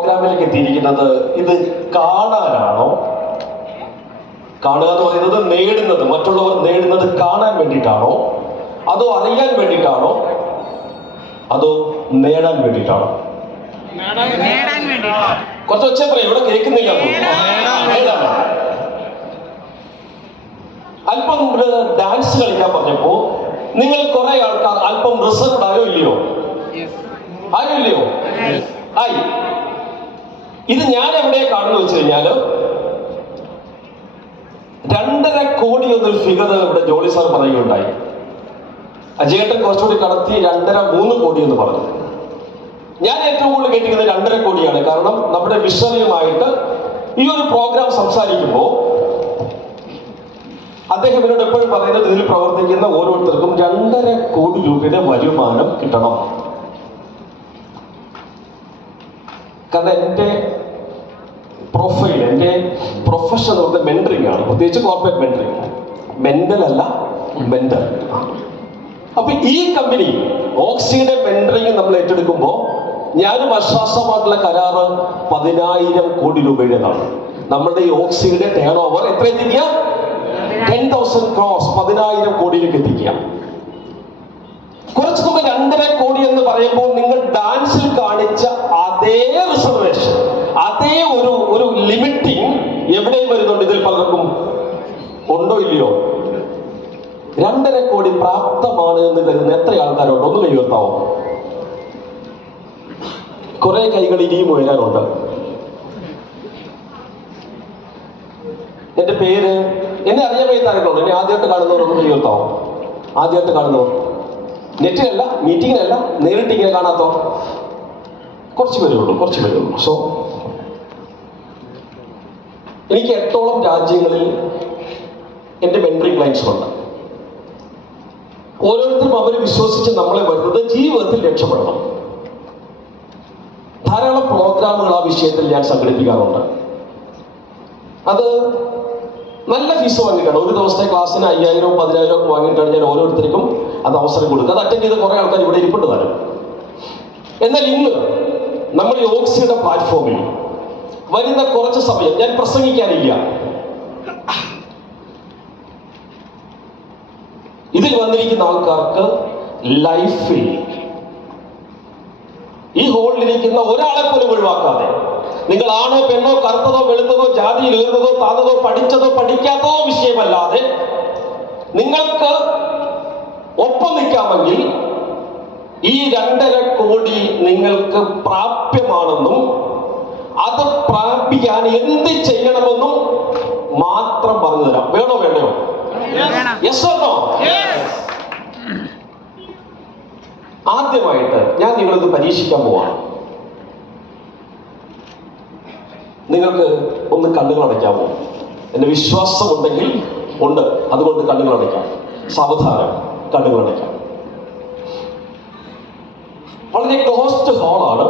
പ്രോഗ്രാമിലേക്ക് എത്തിയിരിക്കുന്നത് ഇത് കാണാനാണോ? കാണുക എന്ന് പറയുന്നത് നേടുന്നത്, മറ്റുള്ളവർ നേടുന്നത് കാണാൻ വേണ്ടിയിട്ടാണോ, അതോ അറിയാൻ വേണ്ടിയിട്ടാണോ, അതോ നേടാൻ വേണ്ടിയിട്ടാണോ? കുറച്ച് ഒച്ച പറയും, ഇവിടെ കേൾക്കുന്നില്ല. അല്പം ഡാൻസ് കളിക്കാൻ പറഞ്ഞപ്പോ നിങ്ങൾ കുറെ ആൾക്കാർ അല്പം റിസർവ്ഡ് ആയോ ഇല്ലയോ? ആയോ ഇല്ലയോ? ആയി. ഇത് ഞാൻ എവിടെ കാണുന്നു വെച്ച് കഴിഞ്ഞാല് 2.5 കോടി എന്നൊരു ഫിഗർ ഇവിടെ ജോളി സാർ പറയുകയുണ്ടായി. അജയേട്ടൻ കുറച്ചുകൂടി കടത്തി 2.5-3 കോടി എന്ന് പറഞ്ഞു. ഞാൻ ഏറ്റവും കൂടുതൽ കേട്ടിരിക്കുന്നത് 2.5 കോടിയാണ്. കാരണം നമ്മുടെ വിഷയമായിട്ട് ഈ ഒരു പ്രോഗ്രാം സംസാരിക്കുമ്പോൾ അദ്ദേഹം എന്നോട് എപ്പോഴും പറയുന്നത് ഇതിൽ പ്രവർത്തിക്കുന്ന ഓരോരുത്തർക്കും 2.5 കോടി രൂപയുടെ വരുമാനം കിട്ടണം. കാരണം എൻ്റെ പ്രൊഫൈൽ, എൻ്റെ പ്രൊഫഷൻ മെന്ററിംഗ് ആണ്, പ്രത്യേകിച്ച് കോർപ്പറേറ്റ് മെന്ററിംഗ്. മെന്റൽ അല്ല, മെന്റർ. അപ്പൊ ഈ കമ്പനി ഓക്സിയുടെ മെന്ററിംഗ് നമ്മൾ ഏറ്റെടുക്കുമ്പോൾ ഞാനും അശ്വാസമായിട്ടുള്ള കരാറ് 10,000 കോടി രൂപയുടേതാണ്. നമ്മുടെ ഈ ഓക്സിയുടെ ടേൺ ഓവർ എത്ര എത്തിക്കുക? 10,000 crores, 10,000 കോടിയിലേക്ക് എത്തിക്കുക. കുറച്ചു മുമ്പ് 2.5 കോടി എന്ന് പറയുമ്പോൾ നിങ്ങൾ ഡാൻസിൽ കാണിച്ച അതേ റിസർവേഷൻ, അതേ ഒരു ലിമിറ്റിംഗ് എവിടെയും വരുന്നുണ്ട്. ഇതിൽ പലർക്കും ഉണ്ടോ ഇല്ലയോ? 2.5 കോടി പ്രാപ്തമാണ് എന്ന് കരുതുന്ന എത്ര ആൾക്കാരുണ്ടോ? ഒന്ന് കൈ ഉയർത്താവോ? കുറെ കൈകൾ ഇനിയും ഉയരാനുണ്ട്. എന്റെ പേര് എന്നെ അറിയാൻ കഴിയുന്നവരുണ്ടോ? എന്നെ ആദ്യമായിട്ട് കാണുന്നവർ ഒന്ന് കൈ ഉയർത്താവോ? ആദ്യമായിട്ട് കാണുന്നവർ, നെറ്റിലല്ല, മീറ്റിങ്ങിലല്ല, നേരിട്ട് ഇങ്ങനെ കാണാത്തോ? കുറച്ച് പേരേ ഉള്ളൂ. സോ എനിക്ക് 8ഓളം രാജ്യങ്ങളിൽ എൻ്റെ മെന്ററിംഗ് ക്ലയൻസ് ഉണ്ട്. ഓരോരുത്തരും അവർ വിശ്വസിച്ച് നമ്മളെ വരുന്നത് ജീവിതത്തിൽ രക്ഷപ്പെടണം. ധാരാളം പ്രോഗ്രാമുകൾ ആ വിഷയത്തിൽ ഞാൻ സംഘടിപ്പിക്കാറുണ്ട്. അത് നല്ല ഫീസ് വാങ്ങിയിട്ടാണ്. ഒരു ദിവസത്തെ ക്ലാസ്സിന് 5,000-10,000 10,000 വാങ്ങിയിട്ടാണ് ഞാൻ ഓരോരുത്തർക്കും അത് അവസരം കൊടുക്കുക. അത് അറ്റൻഡ് ചെയ്ത് കുറെ ആൾക്കാർ ഇവിടെ ഇരിപ്പുണ്ട് താനും. എന്നാൽ ഇന്ന് നമ്മൾ ഈ ഓക്സിയുടെ പ്ലാറ്റ്ഫോമിൽ വരുന്ന കുറച്ച് സമയം ഞാൻ പ്രസംഗിക്കാനില്ല. ഇതിൽ വന്നിരിക്കുന്ന ആൾക്കാർക്ക് ലൈഫിൽ ഈ ഹോളിലിരിക്കുന്ന ഒരാളെ പോലും ഒഴിവാക്കാതെ, നിങ്ങൾ ആണോ പെണ്ണോ കറുത്തതോ വെളുത്തതോ ജാതിയിൽ ഉയർന്നതോ താന്നതോ പഠിച്ചതോ പഠിക്കാത്തതോ വിഷയമല്ലാതെ നിങ്ങൾക്ക് ഒപ്പം നിൽക്കാമെങ്കിൽ ഈ 2.5 കോടി നിങ്ങൾക്ക് പ്രാപ്യമാണെന്നും അത് പ്രാപിക്കാൻ എന്ത് ചെയ്യണമെന്നും മാത്രം പറഞ്ഞു തരാം. വേണോ വേണ്ടയോ? Yes or no? ആദ്യമായിട്ട് ഞാൻ നിങ്ങളിത് പരീക്ഷിക്കാൻ പോവാണ്. നിങ്ങൾക്ക് ഒന്ന് കണ്ണുകൾ അടയ്ക്കാമോ? എന്റെ വിശ്വാസം ഉണ്ടെങ്കിൽ ഉണ്ട്, അതുകൊണ്ട് കണ്ണുകൾ അടയ്ക്കാം. സാവധാനം കണ്ണുകൾ അടയ്ക്കാം. വളരെ ക്ലോസ്ഡ് ഹോളാണ്.